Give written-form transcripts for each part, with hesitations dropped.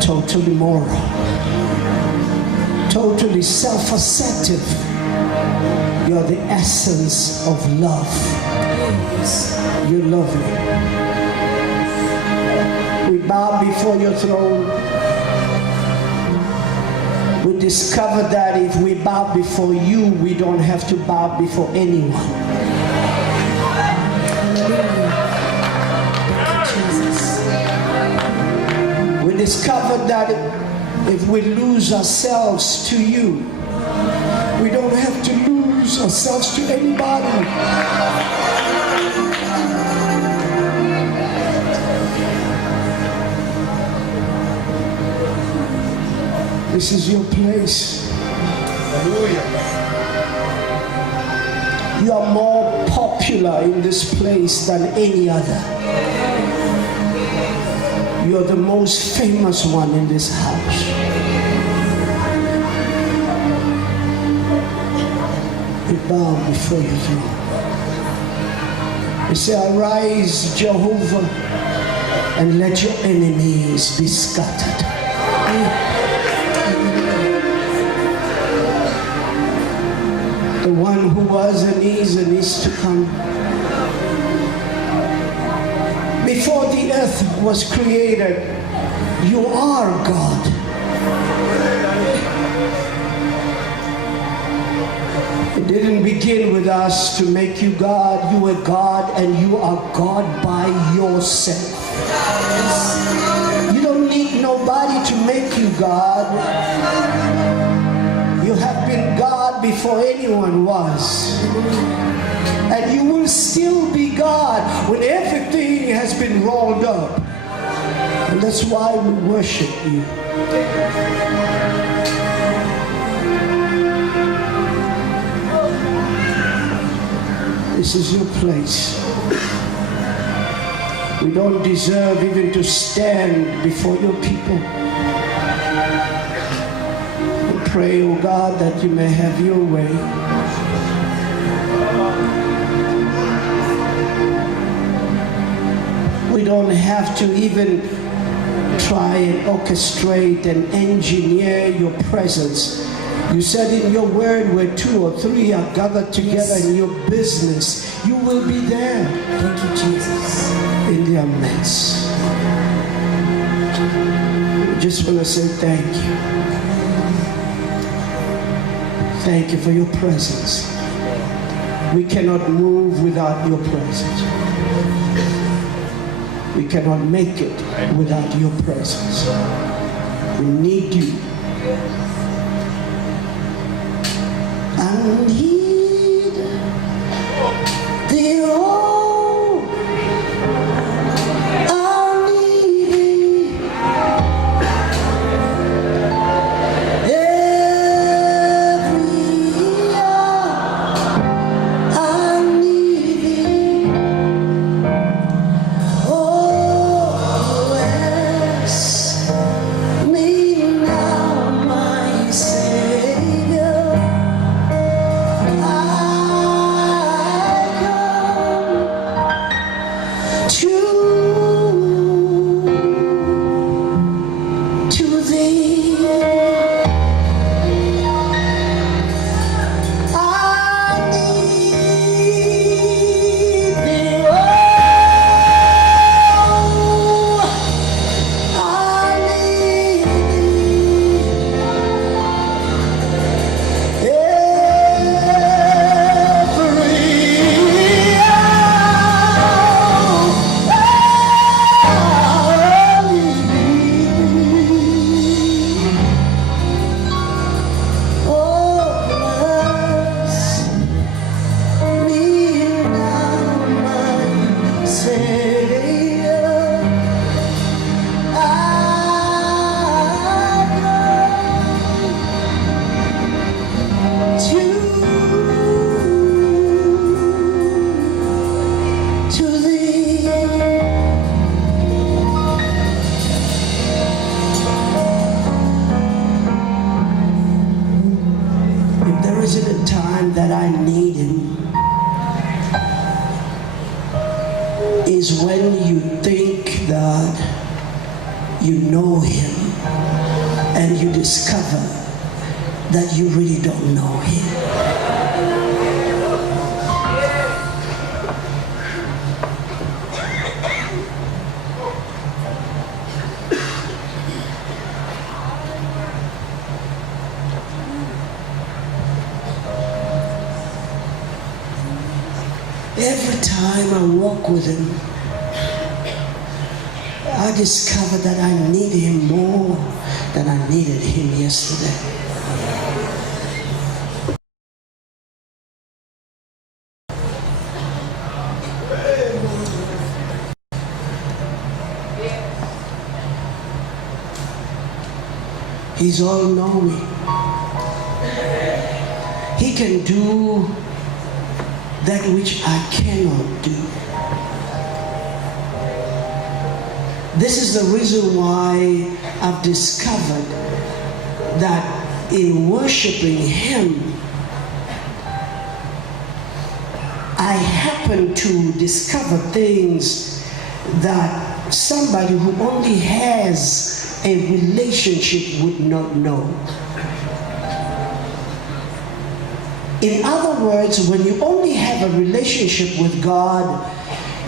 totally moral, totally self-assertive. You're the essence of love. You're lovely. We bow before your throne. We discovered that if we bow before you, we don't have to bow before anyone. We discovered that if we lose ourselves to you, we don't have to lose ourselves to anybody. This is your place. You are more popular in this place than any other. You are the most famous one in this house. We bow before your throne. We say, arise, Jehovah, and let your enemies be scattered. The one who was and is to come. Before the earth was created, you are God. It didn't begin with us to make you God. You were God, and you are God by yourself. You don't need nobody to make you God. You have been God before anyone was. And you will still be God when everything has been rolled up. And that's why we worship you. This is your place. We don't deserve even to stand before your people. We pray, oh God, that you may have your way. We don't have to even try and orchestrate and engineer your presence. You said in your word, where 2 or 3 are gathered together in your business, you will be there. Thank you, Jesus. In their midst. We just want to say thank you. Thank you for your presence. We cannot move without your presence. We cannot make it without your presence. We need you. I need thee, oh, I need thee. Every hour I need thee. Oh, bless me now, my Savior. That I need him is when you think that you know him. and you discover that you really don't know him. Every time I walk with him, I discover that I need him more than I needed him yesterday. He's all-knowing. He can do that which I cannot do. This is the reason why I've discovered that in worshiping him, I happen to discover things that somebody who only has a relationship would not know. In other words, when you only have a relationship with God,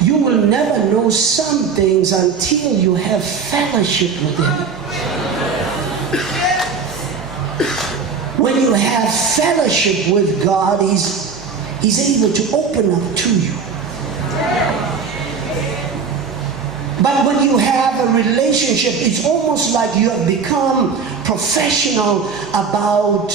you will never know some things until you have fellowship with him. When you have fellowship with God, he's able to open up to you. But when you have a relationship, it's almost like you have become professional about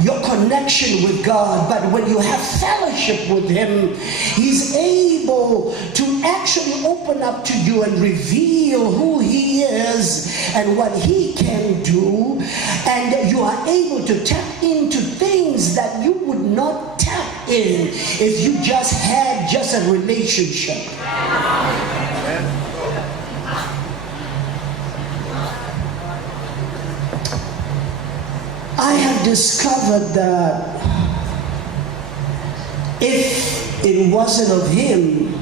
your connection with God. But when you have fellowship with him, he's able to actually open up to you and reveal who he is and what he can do, and you are able to tap into things that you would not tap in if you just had a relationship. I have discovered that if it wasn't of him,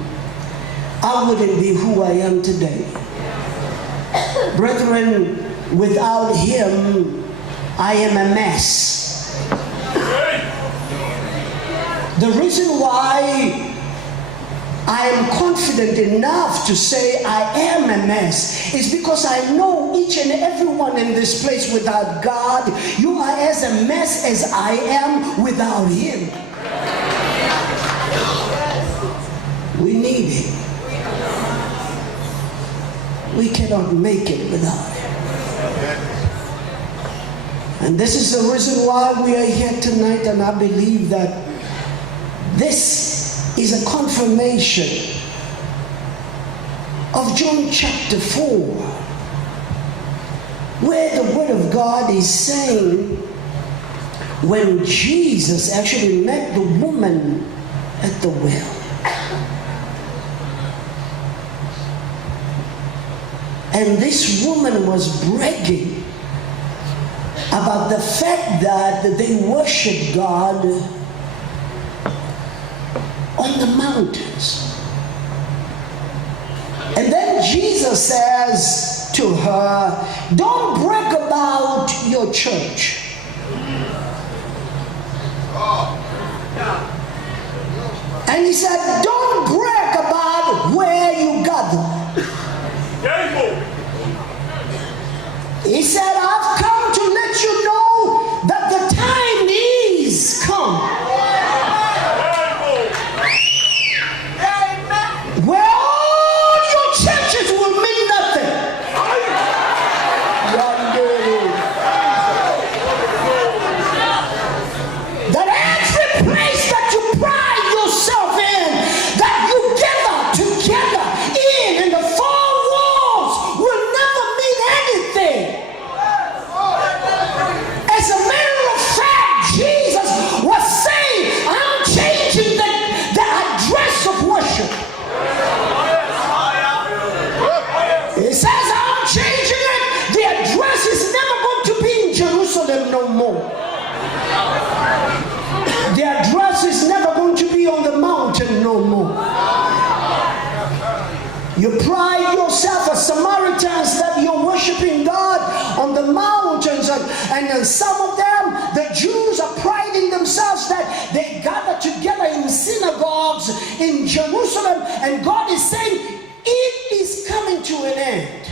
I wouldn't be who I am today. Brethren, without him, I am a mess. The reason why I am confident enough to say I am a mess is because I know each and everyone in this place, without God, you are as a mess as I am without him. We need him. We cannot make it without him. And this is the reason why we are here tonight, and I believe that this is a confirmation of John chapter 4, where the Word of God is saying, when Jesus actually met the woman at the well, and this woman was bragging about the fact that they worship God on the mountains. And then Jesus says to her, don't brag about your church. And he said, don't brag about where you gather. He said, I've come to let you know that the time is come where all your churches will mean nothing. That every place that you pride yourself in, that you gather together in the four walls, will never mean anything. As a matter of fact, Jesus was saying, I'm changing the address of worship. It says, I'm changing it. The address is never going to be in Jerusalem no more. The address is never going to be on the mountain no more. You pride yourself as Samaritans that you're worshiping God. And then some of them, the Jews are priding themselves that they gather together in synagogues in Jerusalem, and God is saying it is coming to an end.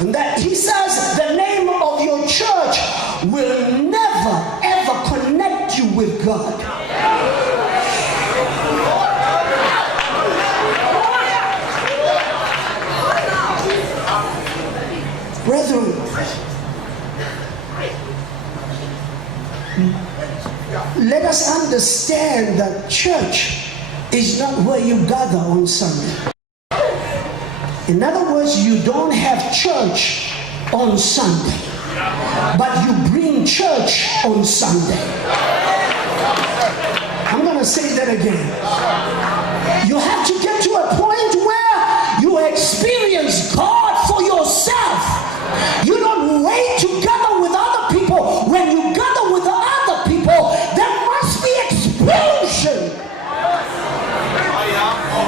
And that He says the name of your church will never ever connect you with God. Brethren, let us understand that church is not where you gather on Sunday. In other words, you don't have church on Sunday, but you bring church on Sunday. I'm going to say that again. You have to get to a point where you experience God for yourself. You don't wait to gather with other people. When you gather with other people, there must be explosion.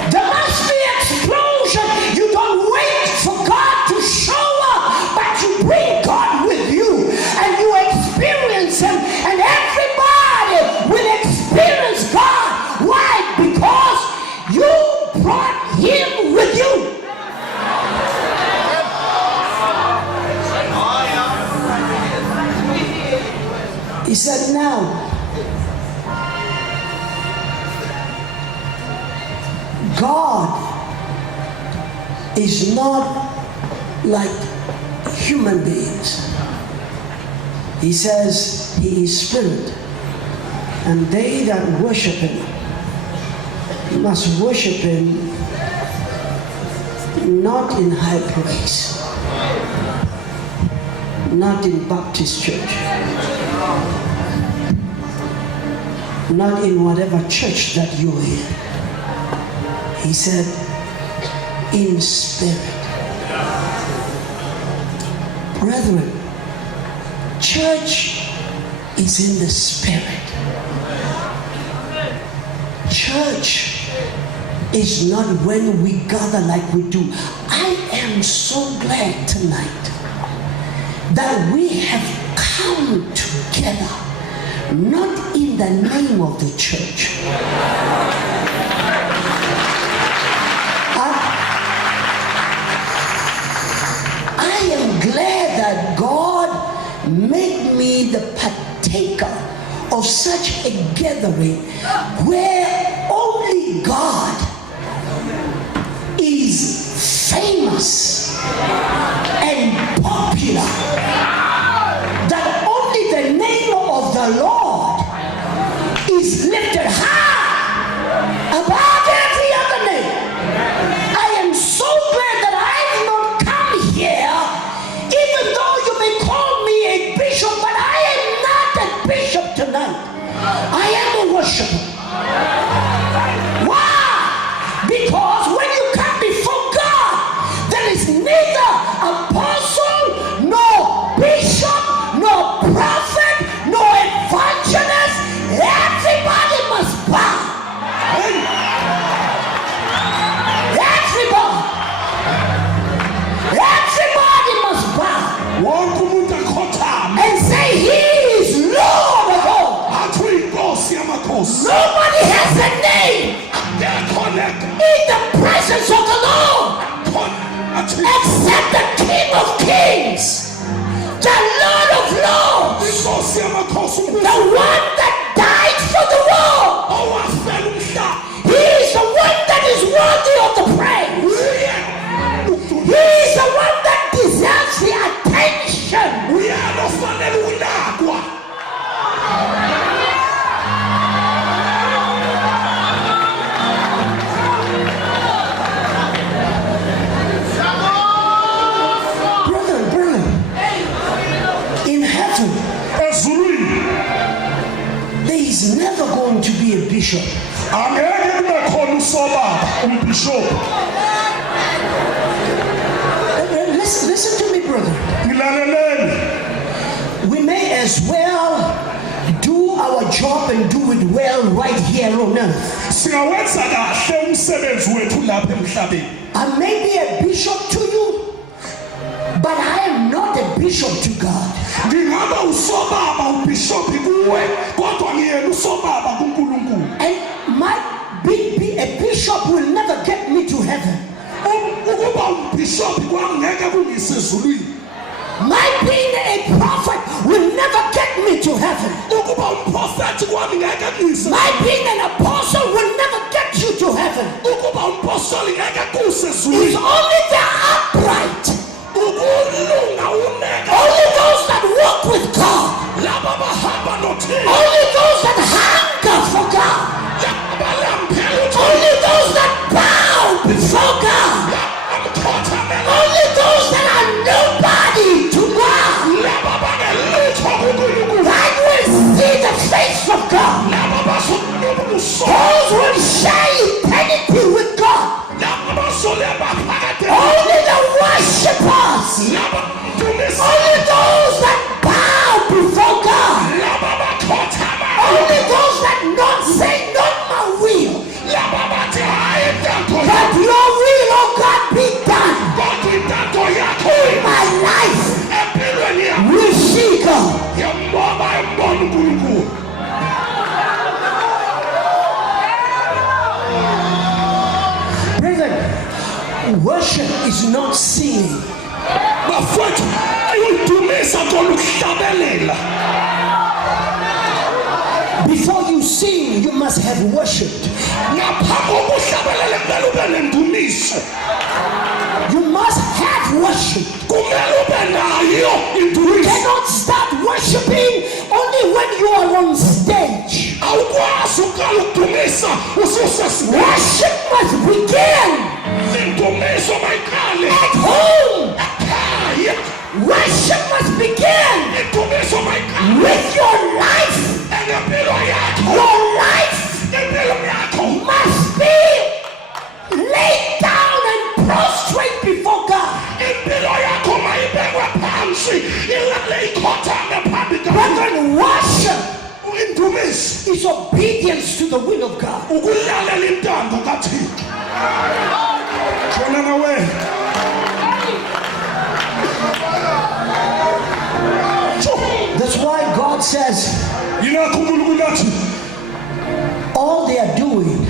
There must be explosion. You don't wait for God to show up, but you bring God with you and you experience Him, and everybody will experience God. Why? Because you brought Him with you. He said, now, God is not like human beings. He says He is spirit, and they that worship Him must worship Him not in high place, not in Baptist church, not in whatever church that you're in. He said, in spirit. Brethren, church is in the spirit. Church is not when we gather like we do. I am so glad tonight that we have come together, not in the name of the church. I am glad that God made me the partaker of such a gathering where only God is famous and popular, that only the name of the Lord is lifted high above every other name. I am so glad that I have not come here, even though you may call me a bishop, but I am not a bishop tonight. I am a worshiper. Why? Because when you come before God, there is neither apostle, nor bishop, nor prophet, nor evangelist. Everybody must bow. Everybody must bow and say He is Lord of all. Nobody has a name in the presence of the Lord except the King of Kings, the Lord of Lords, the one that died for the world. He is the one that is worthy of the praise. He is the one that deserves the attention. Brother, in heaven, there is never going to be a bishop. Listen to me, brother. We may as well do our job and do it well right here on earth. I may be a bishop to you, but I am not a bishop to God. Ngingaba usobaba ubishop kuwe kodwa ngiyena usobaba kuNkulunkulu. And my be a bishop will never get me to heaven. Ukuba umbishop kwangeke kungise ezulwini. My being a prophet will never get me to heaven. Ukuba umprofeti kwami ngeke ngise. My being an apostle will never get you to heaven. Ukuba umpostoli ngeke kuse It's ezulwini. only the upright, Ukulunga uneke. only those that walk with God, Laba bahamba noThixo. only those that hunger for God, Laba lamphela uThixo. only those that bow before God, Amkhothamela. only those that are nobody to God, Laba bangelutho kuNkulunkulu. that will see the face of God. Laba basukubuso. Those will share eternity with God. Laba basoleba phakade. Only the worshippers, Laba dumisa. only those that bow before God, Laba bakhothama. only those that not say not my will, Laba bathi hayi ntanto. but your will, oh God, be done Kodwa intanto yakho in my life. empilweni yami. We see God. Yambona uNkulunkulu. Brethren, worship is not singing. Bafowethu ayudumisa koluhlabelela. Before you sing, you must have worshipped. Ngaphambi kokuhlabelela kumele ube nendumiso. You must have worship. Kumele ube nayo You indumiso. cannot start worshiping only when you are on stage. Awukwazi uqala ukudumisa ususesiweni. Worship must begin Indumiso mayiqale at home. ekhaya. Worship must begin Indumiso mayiqale with your life. ngempilo yakho. Your life Impilo yakho must be laid down and prostrate before God. impilo yakho mayibekwe phansi ilale ikhothame phambi kaBaba. Brethren, worship Indumiso is obedience to the will of God. ukulalela intando kaThixo. Khona nawe. That's why God says Yilakho uNkulunkulu athi all they are doing,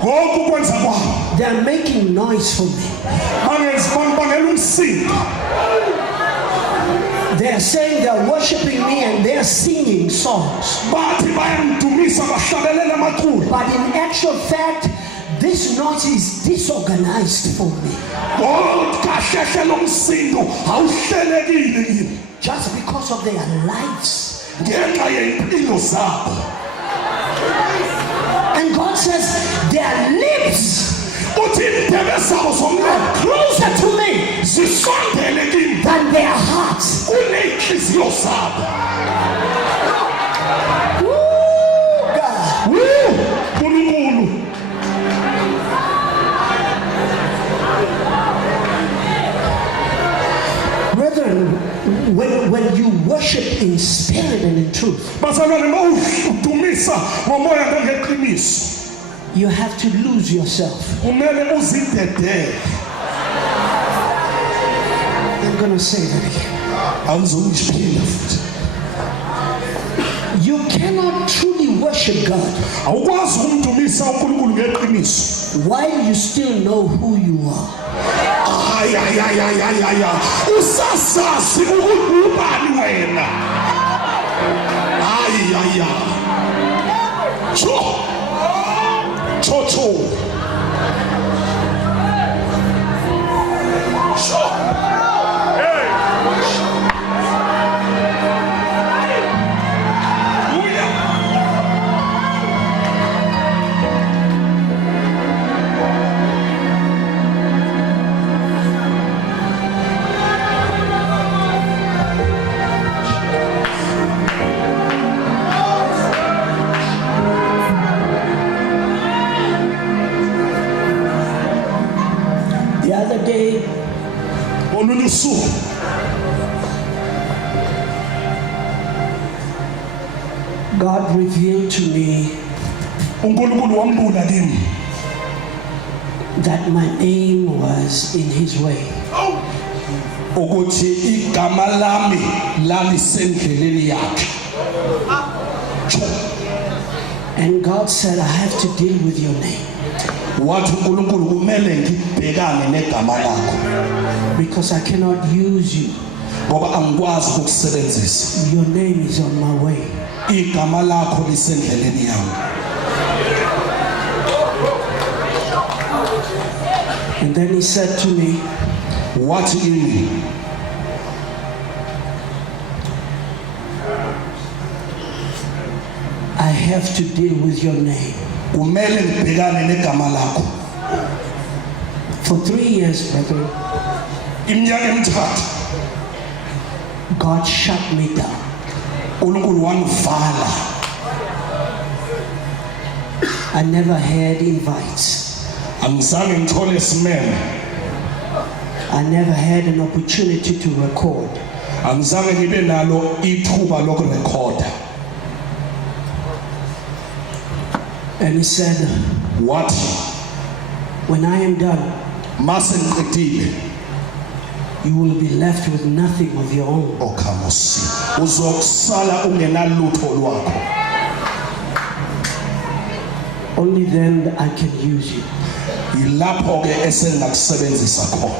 konke ukwenza kwabo they are making noise for me. bangela umsindo. They are saying they are worshiping me and they are singing songs. Bathi bayangidumisa bahlabelela amaculo. But in actual fact, this noise is disorganized for me. Kahle lo msindo awuhlelekile yini Just because of their lives. ngenxa yempilo zabo. And God says their lips Uthi indebe zabo zomlomo are closer to me zisondele kimi than their hearts. kuney'nhliziyo zabo. Woo, God. Nkulunkulu Brethren, when you worship in spirit and in truth, bazalwane mawudumisa ngomoya nangeqiniso you have to lose yourself. kumele uzidedele. I'm going to say that again. Awuzongishiphinda futhi. You cannot truly worship God Awukwazi ukumdumisa uNkulunkulu ngeqiniso while you still know who you are. ayayayayayaya usasazi ukuthi ubani wena. Ayaya cho cho cho cho. Hey. Hallelujah. The other day, Olunye usuku God revealed to me uNkulunkulu wambula kimi that my name was in His way. ukuthi igama lami lalisendleleni yakhe. And God said, I have to deal with your name. Wathi uNkulunkulu kumele ngibhekane negama lakho. Because I cannot use you. Ngoba angikwazi ukukusebenzisa. Your name is on my way. Igama lakho lisendleleni yami. And then he said to me, Wathi kimi, I have to deal with your name. kumele ngibhekane negama lakho. For 3 years, brother, Iminyaka emithathu God shut me down. uNkulunkulu wangivala. I never had invites. Angizange ngithole isimeme. I never had an opportunity to record. Angizange ngibe nalo ithuba lokurekhoda. And he said, Wathi when I am done, mase ngiqedile you will be left with nothing of your own. okhamusi uzokusala ungenalutho lwakho. Only then I can use you. Yilapho ke esengakusebenzisa khona.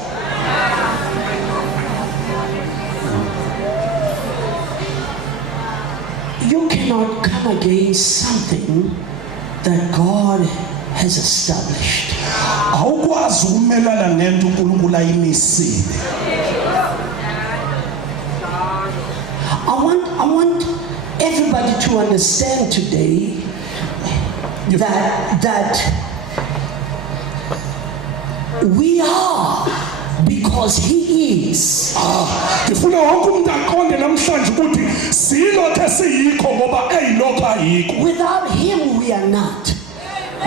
You cannot come against something that God has established. Awukwazi ukumelana nento uNkulunkulu ayimisile. I want everybody to understand today that we are because He is. Ngifuna wonke umuntu aqonde namhlanje ukuthi silokho esiyikho ngoba eyilokho ayikho. Without Him, we are not.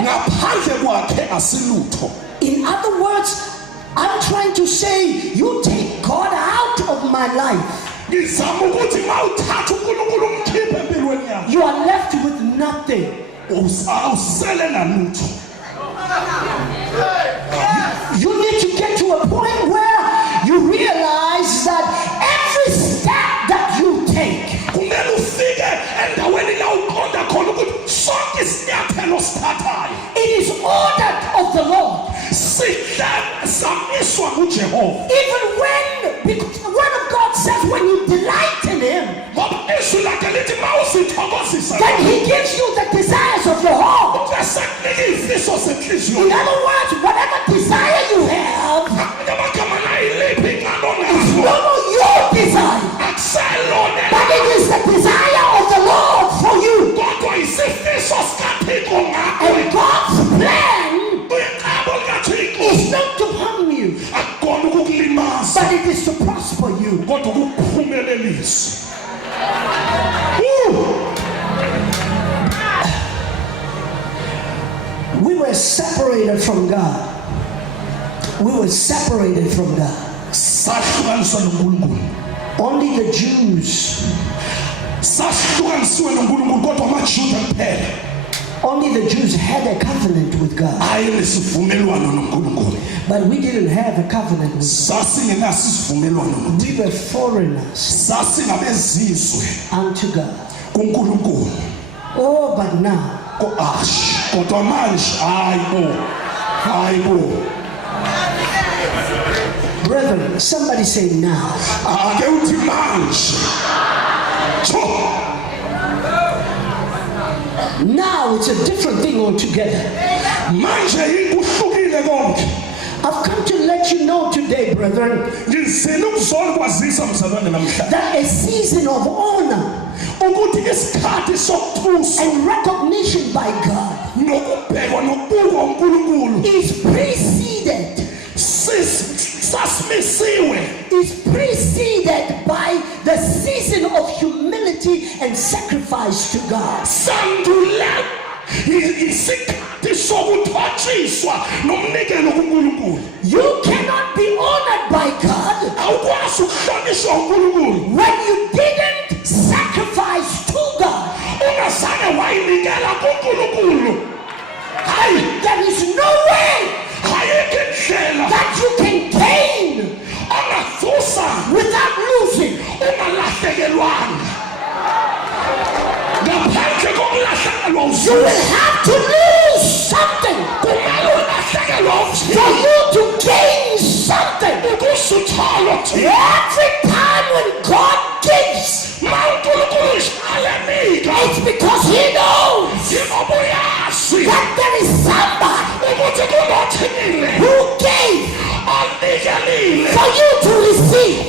Ngaphandle kwakhe asilutho. In other words, I'm trying to say, you take God out of my life, Ngizama ukuthi mawuthatha uNkulunkulu umkhiphe empilweni yakho. you are left with nothing. Usele nalutho. You need to get to a point where you realize that every step that you take, Kumele ufike endaweni la uqonda khona ukuthi sonke isinyathelo sithathayo it is ordered of the Lord. samiswa nguJehova. Even when, because the word of God says when you delight in Him, Ngoba izwi lakhe lithi mawuzithokozisa then He gives you the desires of your heart. bese kunika izifiso zenhliziyo. In other words, whatever desire you have, Amagama nayiliphi ingalo it's nazo. not your desire, Akuselona but it is the desire of the Lord for you. kodwa isifiso sikaThixo ngakho. And God's plan Uyiqabo likaThixo is not to harm you, akukona ukukulimaza but it is to prosper you. kodwa ukuphumelelisa. We were separated from God. We were separated from God. Sahlukaniswa noNkulunkulu. Only the Jews, Sahlukanisiwe noNkulunkulu kodwa amaJuda kuphela only the Jews had a covenant with God. ayinesivumelwano noNkulunkulu. But we didn't have a covenant with Sasingenaso isivumelwano noNkulunkulu. God. We were foreigners Sasingabezizwe unto God. kuNkulunkulu. Oh, but now, Kodwa manje hayibo. brethren, somebody say now. Ake uthi manje. Now it's a different thing altogether. Manje ikuhlukile konke. I've come to let you know today, brethren, Ngizile ukuzona kwazisa mzalwane namhlanje. that a season of honor Ukuthi isikhathi sokubusa and recognition by God nokubhekwa nokubukwa uNkulunkulu is preceded by the season of humility and sacrifice to God. Sandula isikhathi sokuthotshiswa nomnikelo kuNkulunkulu. You cannot be honored by God Awukwazi ukuhlonishwa uNkulunkulu when you didn't sacrifice to God. ungazange wayinikela kuNkulunkulu. Hayi, There is no way ayikho indlela that you can gain ongavusa You will have to lose something for you to gain something. Every time when God gives, it's because He knows that there is somebody who gave for you to receive.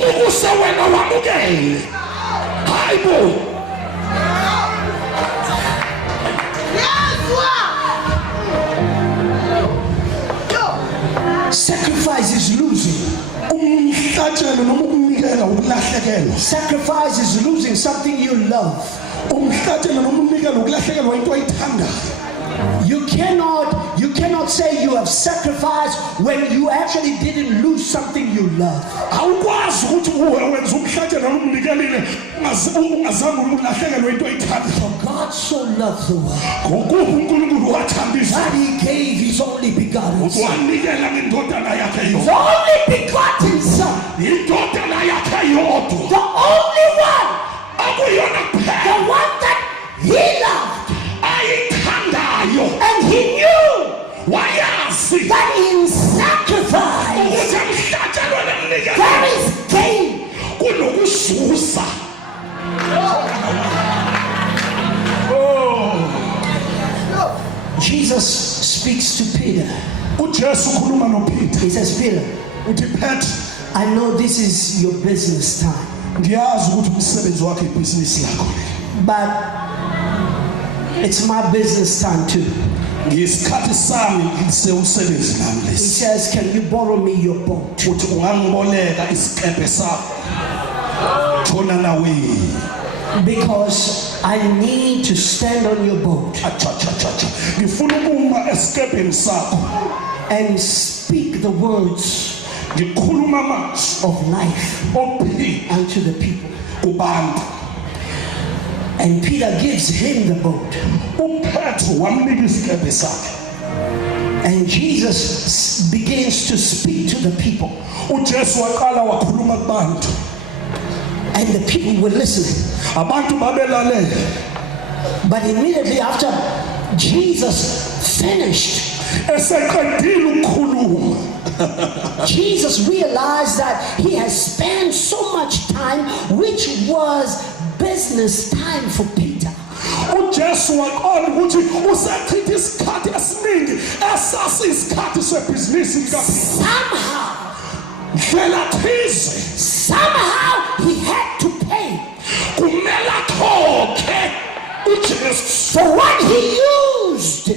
Sacrifice is losing. Sacrifice is losing something you love. You cannot say you have sacrificed when you actually didn't lose something you love. For God so loved the world that He gave His only begotten Son. The only begotten Son. The only one. The one that He loved. And He knew that in sacrifice there is gain. Jesus speaks to Peter. He says, Peter, I know this is your business time, but it's my business time too. He says, can you borrow me your boat? Because I need to stand on your boat and speak the words of life unto the people. And Peter gives him the boat. And Jesus begins to speak to the people. And the people were listening. But immediately after Jesus finished, Jesus realized that he has spent so much time, which was business time for Peter. Somehow he had to pay for what he used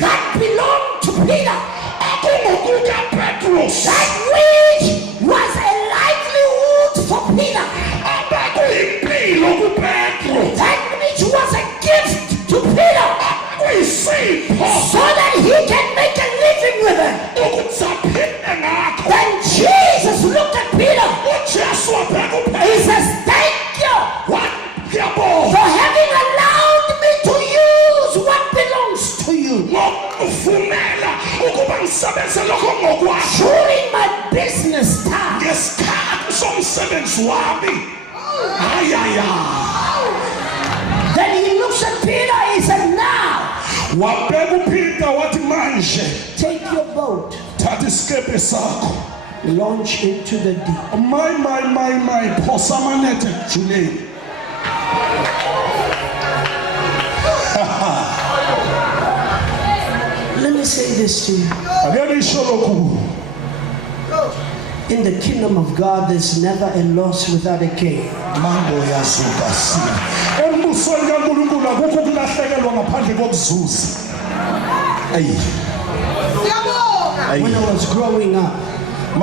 that belonged to Peter, that which was a livelihood for Peter, that which was a gift to Peter, so that he can make a living with it. Then Jesus looked at Peter. He says, thank you for having allowed me to use what belongs to you during my business time. Then he looks at Peter. He said, now take your boat, launch into the deep. Let me say this to you. In the kingdom of God, there's never a loss without a gain. When I was growing up, I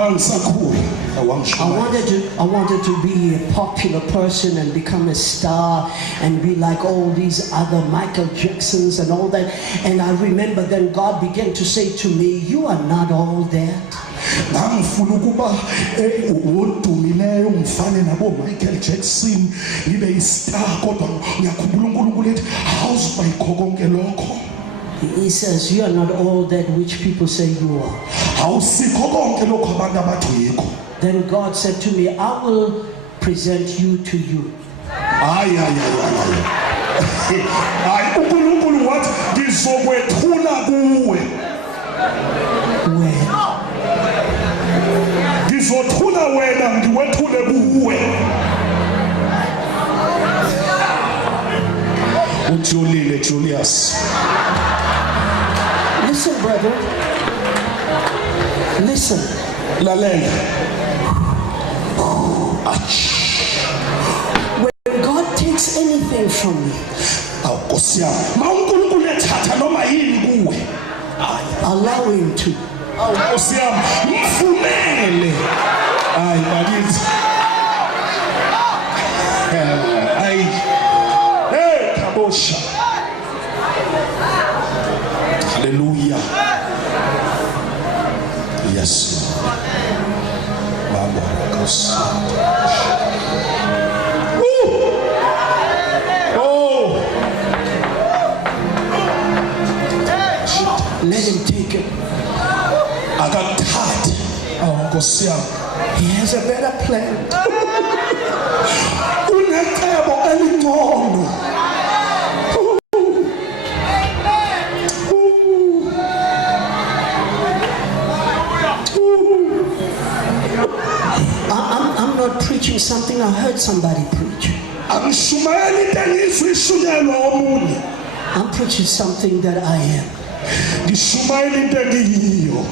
wanted to be a popular person and become a star and be like all these other Michael Jacksons and all that. And I remember then God began to say to me, you are not all that. Michael Jackson, he says, you are not all that which people say you are. Then God said to me, I will present you to you. Hayi uNkulunkulu wathi ngizokwethula kuwe. Where? Ngizothula wena ngiwethule kuwe. Ujulile Julius. Listen, brother. Listen. Lalela. When God takes anything from me, Awukosi yami. Mawunkulunkulu ethatha noma yini kuwe. allow him to. Awukosi yami. Mvumele. Hayi bakithi. Hayi. Hey, kabosha. Hallelujah. Yes. Baba Kosi. Oh. Let him take it. Akathathe. Awukosi yami. He has a better plan. Unecebo elingcono. I'm not preaching something I heard somebody preach. Angishumayeli into engizwe ishunyelwa omunye. I'm preaching something that I am. Ngishumayela into engiyiyo.